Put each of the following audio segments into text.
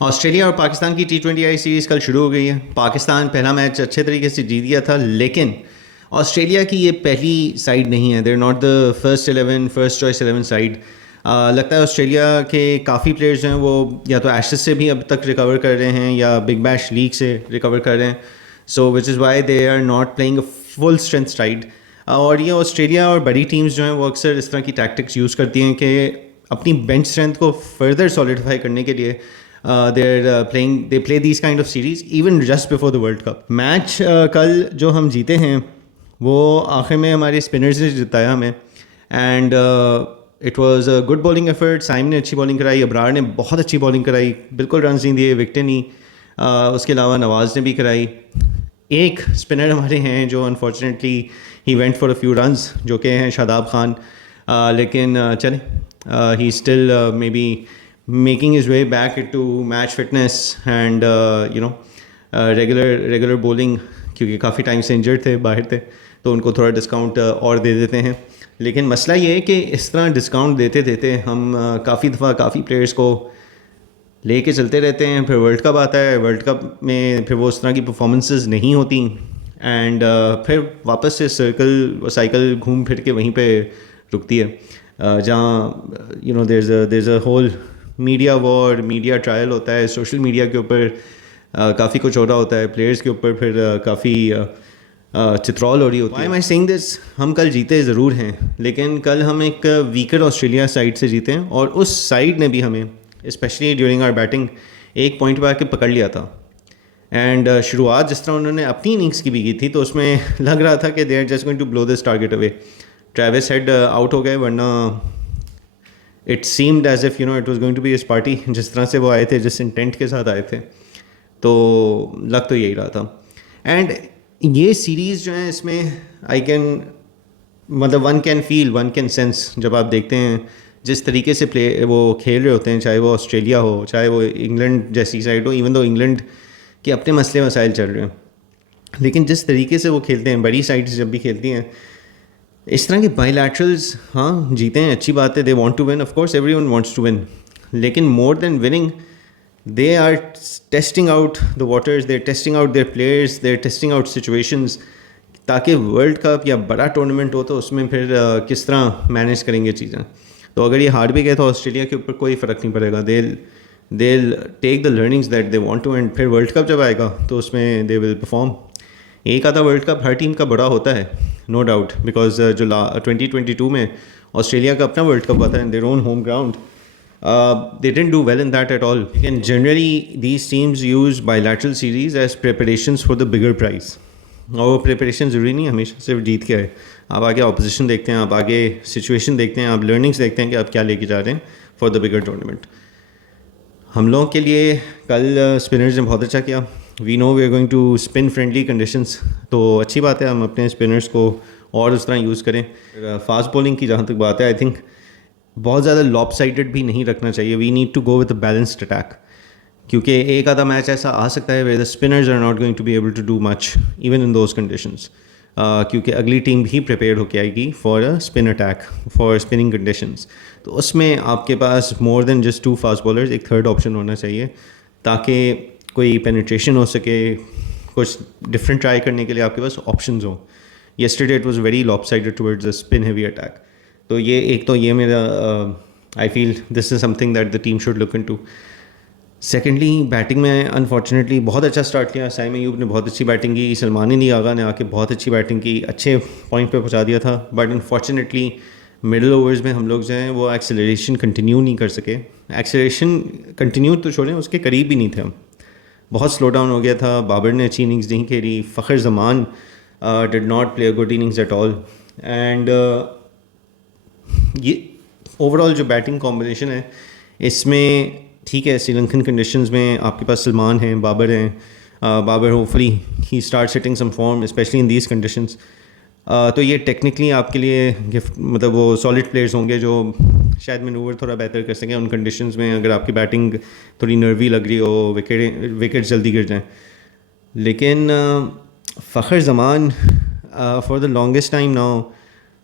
Australia اور پاکستان کی T20I series کل شروع ہو گئی ہے. پاکستان پہلا میچ اچھے طریقے سے جیت گیا تھا، لیکن آسٹریلیا کی یہ پہلی سائیڈ نہیں ہے. They are not the first choice 11 side. لگتا ہے آسٹریلیا کے کافی پلیئرز ہیں وہ یا تو ایشز سے بھی اب تک ریکور کر رہے ہیں یا بگ بیش لیگ سے ریکور کر رہے ہیں. So which is why they are not playing a full strength side. اور یہ آسٹریلیا اور بڑی ٹیمز جو ہیں وہ اکثر اس طرح کی ٹیکٹکس یوز کرتی ہیں کہ اپنی بینچ اسٹرینتھ کو فردر سالیڈیفائی کرنے کے لیے they play these kind of series even just before the World Cup. Match کل جو ہم جیتے ہیں وہ آخر میں ہمارے اسپنرز نے جتایا ہمیں. And it was a good bowling effort. Saim نے اچھی بالنگ کرائی، ابرار نے بہت اچھی بالنگ کرائی، بالکل رنز نہیں دیے، وکٹیں نہیں. اس کے علاوہ نواز نے بھی کرائی. ایک اسپنر ہمارے ہیں جو unfortunately he went for a few runs, جو کہ ہیں شاداب خان. لیکن چلیں، he still may be making his way back into match fitness and regular bowling، کیونکہ کافی ٹائم سے انجرڈ تھے، باہر تھے، تو ان کو تھوڑا ڈسکاؤنٹ اور دے دیتے ہیں. لیکن مسئلہ یہ ہے کہ اس طرح ڈسکاؤنٹ دیتے دیتے ہم کافی دفعہ کافی پلیئرس کو لے کے چلتے رہتے ہیں. پھر ورلڈ کپ آتا ہے، ورلڈ کپ میں پھر وہ اس طرح کی پرفارمنسز نہیں ہوتی، اینڈ پھر واپس سے سائیکل گھوم پھر کے وہیں پہ رکتی ہے، جہاں there is a whole media war, media trial ہوتا ہے. سوشل میڈیا کے اوپر کافی کچھ ہو رہا ہوتا ہے، پلیئرس کے اوپر پھر کافی چترول ہو رہی ہوتی ہے. وائی ایم آئی سیئنگ دس؟ ہم کل جیتے ضرور ہیں، لیکن کل ہم ایک ویکر آسٹریلیا سائڈ سے جیتے ہیں، اور اس سائڈ نے بھی ہمیں اسپیشلی ڈیورنگ آر بیٹنگ ایک پوائنٹ پہ آ کے پکڑ لیا تھا. اینڈ شروعات جس طرح انہوں نے اپنی اننگس کی بھی کی تھی تو اس میں لگ رہا تھا کہ they are just going to blow this target away. Travis Head out ہو گئے، ورنہ it seemed as if it was going to be اس پارٹی. جس طرح سے وہ آئے تھے، جس انٹینٹ کے ساتھ آئے تھے، تو لگ تو یہی رہا تھا. اینڈ یہ سیریز جو ہے، اس میں one can feel, one can sense, جب آپ دیکھتے ہیں جس طریقے سے وہ کھیل رہے ہوتے ہیں، چاہے وہ آسٹریلیا ہو، چاہے وہ انگلینڈ جیسی سائڈ ہو. ایون دو انگلینڈ کے اپنے مسئلے مسائل چل رہے ہیں، لیکن جس طریقے سے وہ کھیلتے ہیں، بڑی سائڈز جب بھی کھیلتی ہیں اس طرح کے بائی لیٹرلز، ہاں جیتے ہیں، اچھی بات ہے. They want to win, of course everyone wants to win, لیکن more than winning they are testing out the waters, they are testing out their players, they are testing out situations, تاکہ World Cup یا بڑا tournament ہو تو اس میں پھر کس طرح مینیج کریں گے چیزیں. تو اگر یہ ہار بھی گئے تو آسٹریلیا کے اوپر کوئی فرق نہیں پڑے گا. They take the learnings that they want to, and پھر ورلڈ کپ جب آئے گا تو اس میں دے ول پرفارم. ایک آدھا ورلڈ کپ ہر ٹیم کا بڑا ہوتا ہے، نو ڈاؤٹ، بیکاز جو 2022 میں آسٹریلیا کا اپنا ورلڈ کپ آتا ہے in their own home ground, they didn't do well in that at all. And generally these teams use bilateral series as preparations for the bigger prize. اور وہ preparation ضروری نہیں ہمیشہ صرف جیت کے آئے. آپ آگے اپوزیشن دیکھتے ہیں، آپ آگے سچویشن دیکھتے ہیں، آپ لرننگس دیکھتے ہیں کہ آپ کیا لے کے جا رہے ہیں فار دا بگر ٹورنامنٹ. ہم لوگوں کے لیے کل اسپنرز نے بہت اچھا کیا. We know we are going to spin friendly conditions, تو اچھی بات ہے ہم اپنے اسپنرز کو اور اس طرح یوز کریں. فاسٹ بولنگ کی جہاں تک بات ہے، آئی تھنک بہت زیادہ لاپ سائڈڈ بھی نہیں رکھنا چاہیے. We need to go with a balanced attack, کیونکہ ایک آدھا میچ ایسا آ سکتا ہے where the spinners are not going to be able to do much even in those conditions, کیونکہ اگلی ٹیم بھی پریپیئرڈ ہو کے آئے گی for a spin attack, for spinning conditions. تو اس میں آپ کے پاس more than just 2 fast bowlers ایک تھرڈ آپشن ہونا چاہیے، تاکہ کوئی پینیٹریشن ہو سکے، کچھ ڈفرینٹ ٹرائی کرنے کے لیے آپ کے پاس آپشنز ہوں. Yesterday it was very lopsided towards a spin heavy attack. تو یہ ایک تو یہ میرا I feel this is something that the team should look into. Secondly batting میں انفارچونیٹلی بہت اچھا اسٹارٹ کیا. سائم ایوب نے بہت اچھی بیٹنگ کی، سلمان علی آغا نے آ کے بہت اچھی بیٹنگ کی، اچھے پوائنٹ پہ پہنچا دیا تھا. بٹ انفارچونیٹلی مڈل اوورز میں ہم لوگ جو ہیں وہ ایکسلریشن کنٹینیو نہیں کر سکے. ایکسلریشن کنٹینیو تو چھوڑیں، اس کے قریب بھی نہیں تھے ہم. بہت سلو ڈاؤن ہو گیا تھا. بابر نے اچھی اننگز نہیں کھیلی. Fakhar Zaman did not play a good innings at all. And یہ اوور آل جو بیٹنگ کمبینیشن ہے اس میں ٹھیک ہے، سری لنکن کنڈیشنز میں آپ کے پاس سلمان ہیں، بابر ہیں. Babar hopefully he start setting some form especially in these conditions. تو یہ ٹیکنیکلی آپ کے لیے گفٹ، مطلب وہ سالڈ پلیئرز ہوں گے جو شاید مینوور تھوڑا بہتر کر سکیں ان کنڈیشنز میں، اگر آپ کی بیٹنگ تھوڑی نروی لگ رہی ہو، وکٹس جلدی گر جائیں. لیکن فخر زمان for the longest time now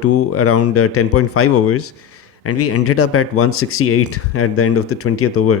two around 10.5 overs and we ended up at 168 at the end of the 20th over.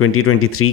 2023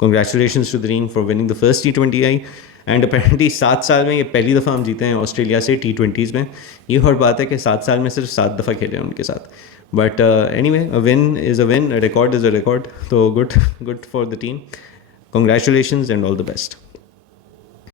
congratulations to dream for winning the first T20I. And apparently 7 سال میں یہ پہلی دفعہ ہم جیتے ہیں آسٹریلیا سے T20s میں. یہ اور بات ہے کہ 7 سال میں صرف 7 دفعہ کھیلے ہیں ان کے ساتھ. But anyway a win is a win, record is a record. تو good for the team. Congratulations and all the best.